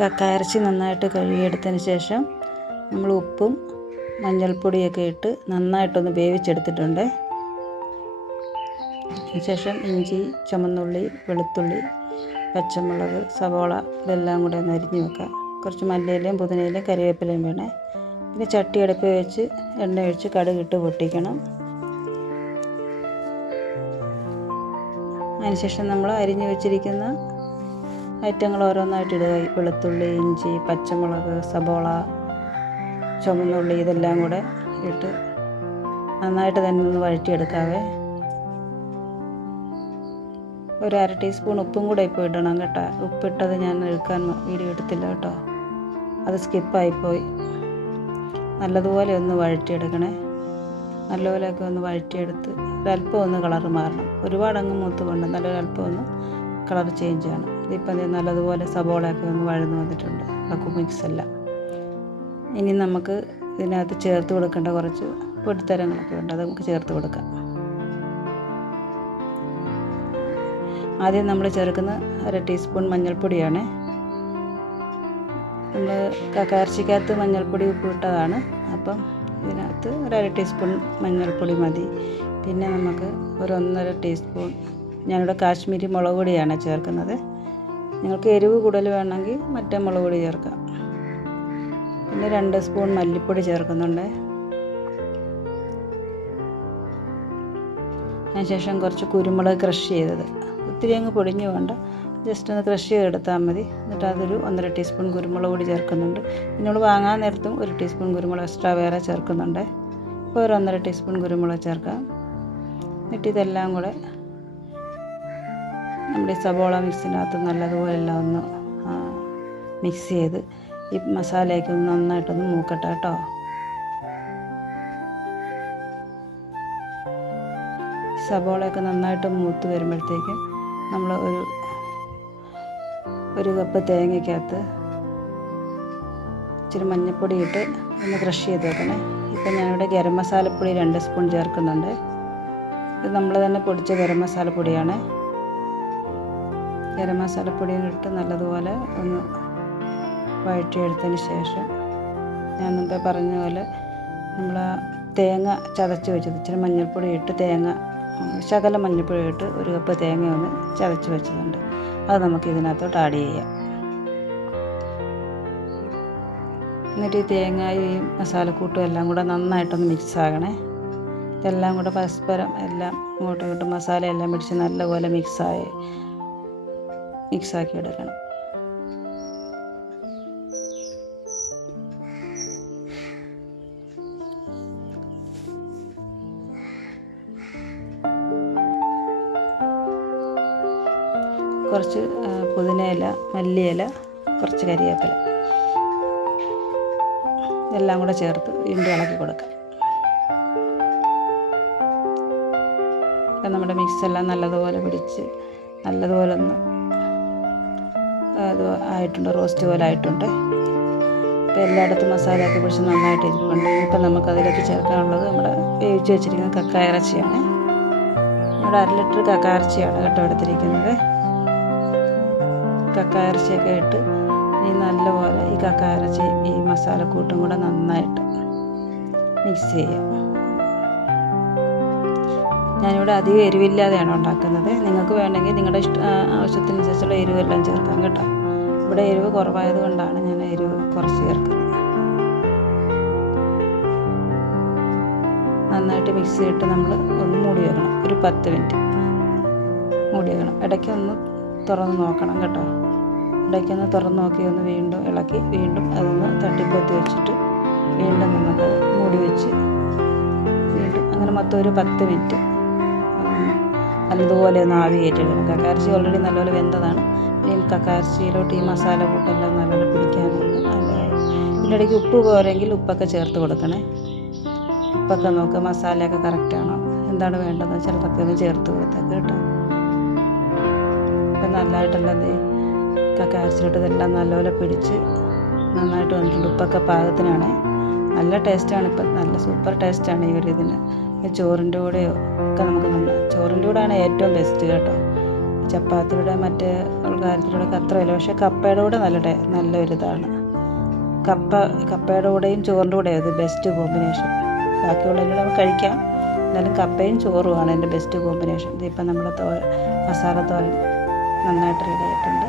കക്ക ഇറച്ചി നന്നായിട്ട് കഴുകിയെടുത്തതിന് ശേഷം നമ്മൾ ഉപ്പും മഞ്ഞൾപ്പൊടിയൊക്കെ ഇട്ട് നന്നായിട്ടൊന്ന് വേവിച്ചെടുത്തിട്ടുണ്ട്. അതിനുശേഷം ഇഞ്ചി, ചുവന്നുള്ളി, വെളുത്തുള്ളി, പച്ചമുളക്, സവോള ഇതെല്ലാം കൂടെ ഒന്ന് അരിഞ്ഞ് വെക്കാം. കുറച്ച് മല്ലിയിലയും പുതിനയിലയും കറിവേപ്പിലയും വേണേ. പിന്നെ ചട്ടി അടുപ്പിൽ വെച്ച് എണ്ണ ഒഴിച്ച് കടുകിട്ട് പൊട്ടിക്കണം. അതിനുശേഷം നമ്മൾ അരിഞ്ഞ് വെച്ചിരിക്കുന്ന ഐറ്റങ്ങൾ ഓരോന്നായിട്ട് ഇടുക. വെളുത്തുള്ളി, ഇഞ്ചി, പച്ചമുളക്, സവോള, ചുവന്നുള്ളി ഇതെല്ലാം കൂടെ ഇട്ട് നന്നായിട്ട് തന്നെ ഒന്ന് വഴറ്റിയെടുക്കാവേ. ഒരു 1/2 ടീസ്പൂൺ ഉപ്പും കൂടെ ഇപ്പോൾ ഇടണം കേട്ടോ. ഉപ്പിട്ടത് ഞാൻ എടുക്കാൻ വീഡിയോ എടുത്തില്ല കേട്ടോ, അത് സ്കിപ്പായിപ്പോയി. നല്ലതുപോലെ ഒന്ന് വഴറ്റിയെടുക്കണേ. നല്ലപോലെയൊക്കെ ഒന്ന് വഴറ്റിയെടുത്ത് ഒരല്പം ഒന്ന് കളർ മാറണം. ഒരുപാടങ്ങ് മൂത്ത് കൊണ്ട് നല്ലൊരല്പം ഒന്ന് കളർ ചേഞ്ച് ആണ്. ഇതിപ്പം നല്ലതുപോലെ സവോളയൊക്കെ ഒന്ന് വഴന്ന് വന്നിട്ടുണ്ട്. മിക്സ് എല്ലാം ഇനി നമുക്ക് ഇതിനകത്ത് ചേർത്ത് കൊടുക്കേണ്ട കുറച്ച് പൊടിത്തരങ്ങളൊക്കെ ഉണ്ട്, അത് നമുക്ക് ചേർത്ത് കൊടുക്കാം. ആദ്യം നമ്മൾ ചേർക്കുന്ന 1/2 ടീസ്പൂൺ മഞ്ഞൾപ്പൊടിയാണ്. നമ്മൾ കക്കയിറച്ചിക്കകത്ത് മഞ്ഞൾപ്പൊടി ഉപ്പിട്ടതാണ്, അപ്പം ഇതിനകത്ത് ഒരു 1/2 ടീസ്പൂൺ മഞ്ഞൾപ്പൊടി മതി. പിന്നെ നമുക്ക് ഒരു 1.5 ടീസ്പൂൺ ഞാനിവിടെ കാശ്മീരി മുളക് പൊടിയാണ് ചേർക്കുന്നത്. നിങ്ങൾക്ക് എരിവ് കൂടുതൽ വേണമെങ്കിൽ മറ്റേ മുളക് പൊടി ചേർക്കാം. പിന്നെ 2 സ്പൂൺ മല്ലിപ്പൊടി ചേർക്കുന്നുണ്ട്. അതിനുശേഷം കുറച്ച് കുരുമുളക് ക്രഷ് ചെയ്തത്, ഒത്തിരി അങ്ങ് പൊടിഞ്ഞു വേണ്ട, ജസ്റ്റ് ഒന്ന് ക്രഷ് ചെയ്തെടുത്താൽ മതി. എന്നിട്ട് അതൊരു 1.5 ടീസ്പൂൺ കുരുമുളക് പൊടി ചേർക്കുന്നുണ്ട്. പിന്നോട് വാങ്ങാൻ നേരത്തും 1 ടീസ്പൂൺ കുരുമുളക് എക്സ്ട്രാ വേറെ ചേർക്കുന്നുണ്ട്. ഇപ്പോൾ ഒരു 1.5 ടീസ്പൂൺ കുരുമുളക് ചേർക്കാം. എന്നിട്ട് ഇതെല്ലാം കൂടെ നമ്മുടെ സവോള മിക്സിനകത്ത് നല്ലതുപോലെ എല്ലാം ഒന്ന് മിക്സ് ചെയ്ത് ഈ മസാലയൊക്കെ ഒന്ന് നന്നായിട്ടൊന്ന് മൂക്കട്ടെ കേട്ടോ. സവോളയൊക്കെ നന്നായിട്ട് മൂത്ത് വരുമ്പോഴത്തേക്കും നമ്മൾ ഒരു കപ്പ് തേങ്ങയ്ക്കകത്ത് ഇച്ചിരി മഞ്ഞൾപ്പൊടി ഇട്ട് ഒന്ന് ക്രഷ് ചെയ്ത് വെക്കണേ. ഇപ്പം ഞാനിവിടെ ഗരം മസാലപ്പൊടി 2 സ്പൂൺ ചേർക്കുന്നുണ്ട്. ഇത് നമ്മൾ തന്നെ പൊടിച്ച ഗരം മസാലപ്പൊടിയാണ്. ഗരം മസാലപ്പൊടിയും ഇട്ട് നല്ലതുപോലെ ഒന്ന് വഴറ്റിയെടുത്തതിന് ശേഷം ഞാൻ മുമ്പേ പറഞ്ഞ പോലെ നമ്മൾ തേങ്ങ ചതച്ച് വെച്ചത്, ഇച്ചിരി മഞ്ഞൾപ്പൊടി ഇട്ട് ശകല മഞ്ഞൾപ്പൊടി ഇട്ട് 1 കപ്പ് തേങ്ങ ഒന്ന് ചതച്ച് വെച്ചതുണ്ട്, അത് നമുക്ക് ഇതിനകത്തോട്ട് ആഡ് ചെയ്യാം. എന്നിട്ട് ഈ തേങ്ങയും ഈ മസാലക്കൂട്ടും എല്ലാം കൂടെ നന്നായിട്ടൊന്ന് മിക്സ് ആകണേ. ഇതെല്ലാം കൂടെ പരസ്പരം എല്ലാം ഇങ്ങോട്ടും ഇങ്ങോട്ടും മസാല എല്ലാം പിടിച്ച് നല്ലപോലെ മിക്സാക്കി എടുക്കണം. കുറച്ച് പുതിനയില, മല്ലിയില, കുറച്ച് കരിവേപ്പില ഇതെല്ലാം കൂടെ ചേർത്ത് വീണ്ടും ഇളക്കി കൊടുക്കാം. ഇപ്പം നമ്മുടെ മിക്സ് എല്ലാം നല്ലതുപോലെ പിടിച്ച് നല്ലതുപോലെ ഒന്ന് അത് ആയിട്ടുണ്ട്, റോസ്റ്റ് പോലെ ആയിട്ടുണ്ട്. ഇപ്പോൾ എല്ലായിടത്തും മസാലയൊക്കെ പിടിച്ച് നന്നായിട്ട് ഇരിപ്പുണ്ട്. ഇപ്പം നമുക്കതിലേക്ക് ചേർക്കാനുള്ളത് നമ്മുടെ വേവിച്ച് വെച്ചിരിക്കുന്ന കക്ക ഇറച്ചിയാണ്. ഇവിടെ 1/2 ലിറ്റർ കക്ക ഇറച്ചിയാണ് കേട്ടോ എടുത്തിരിക്കുന്നത്. കക്ക ഇറച്ചിയൊക്കെ ഇട്ട് ഈ നല്ലപോലെ ഈ കക്ക ഇറച്ചി ഈ മസാലക്കൂട്ടും കൂടെ നന്നായിട്ട് മിക്സ് ചെയ്യാം. ഞാനിവിടെ അധികം എരിവില്ലാതെയാണ് ഉണ്ടാക്കുന്നത്. നിങ്ങൾക്ക് വേണമെങ്കിൽ നിങ്ങളുടെ ആവശ്യത്തിനനുസരിച്ചുള്ള എരിവെല്ലാം ചേർക്കാം കേട്ടോ. ഇവിടെ എരിവ് കുറവായത് കൊണ്ടാണ് ഞാൻ എരിവ് കുറച്ച് ചേർക്കുന്നത്. നന്നായിട്ട് മിക്സ് ചെയ്തിട്ട് നമ്മൾ ഒന്ന് മൂടി വെക്കണം. ഒരു 10 മിനിറ്റ് മൂടി വെക്കണം. ഇടയ്ക്കൊന്ന് തുറന്ന് നോക്കണം കേട്ടോ. ഇടയ്ക്കൊന്ന് തുറന്ന് നോക്കി ഒന്ന് വീണ്ടും ഇളക്കി വീണ്ടും അതൊന്ന് തട്ടിപ്പൊത്തി വെച്ചിട്ട് വീണ്ടും നമുക്ക് മൂടി വെച്ച് വീണ്ടും അങ്ങനെ മൊത്തം ഒരു 10 മിനിറ്റ് നല്ലതുപോലെ ഒന്ന് ആവി കയറ്റിയെടുക്കണം. കക്കയിറച്ചി ഓൾറെഡി നല്ലപോലെ വെന്തതാണ്. ഇനി കക്കയിറച്ചിയിലോട്ട് ഈ മസാല കൂട്ടെല്ലാം നല്ലപോലെ പിടിക്കാനുണ്ട്. ഇതിൻ്റെ ഇടയ്ക്ക് ഉപ്പ് പോരെങ്കിൽ ഉപ്പൊക്കെ ചേർത്ത് കൊടുക്കണേ. ഉപ്പൊക്കെ നോക്കുക, മസാലയൊക്കെ കറക്റ്റാണോ, എന്താണ് വേണ്ടതെന്ന് വെച്ചാൽ അതൊക്കെ ഒന്ന് ചേർത്ത് കൊടുത്തേക്ക് കേട്ടോ. ഇപ്പം നല്ലതായിട്ടെല്ലാം കക്കയിറച്ചിലോട്ട് ഇതെല്ലാം നല്ലപോലെ പിടിച്ച് നന്നായിട്ട് വന്നിട്ടുണ്ട്. ഉപ്പൊക്കെ പാകത്തിനാണ്. നല്ല ടേസ്റ്റാണ്. ഇപ്പം നല്ല സൂപ്പർ ടേസ്റ്റാണ് ഈ ഒരു ഇതിന്. ചോറിൻ്റെ കൂടെയോ ഒക്കെ നമുക്ക് ചോറിൻ്റെ കൂടെയാണ് ഏറ്റവും ബെസ്റ്റ് കേട്ടോ. ചപ്പാത്തിയുടെ മറ്റ് കാര്യത്തിലൂടെ അത്രയല്ല, പക്ഷേ കപ്പയുടെ കൂടെ നല്ലൊരിതാണ്. കപ്പയുടെ കൂടെയും ചോറിൻ്റെ കൂടെയും അത് ബെസ്റ്റ് കോമ്പിനേഷൻ. ബാക്കിയുള്ളതിലൂടെ നമുക്ക് കഴിക്കാം, എന്നാലും കപ്പയും ചോറുമാണ് എൻ്റെ ബെസ്റ്റ് കോമ്പിനേഷൻ. ഇതിപ്പോൾ നമ്മുടെ മസാല തോരൻ നന്നായിട്ട് റെഡി ആയിട്ടുണ്ട്.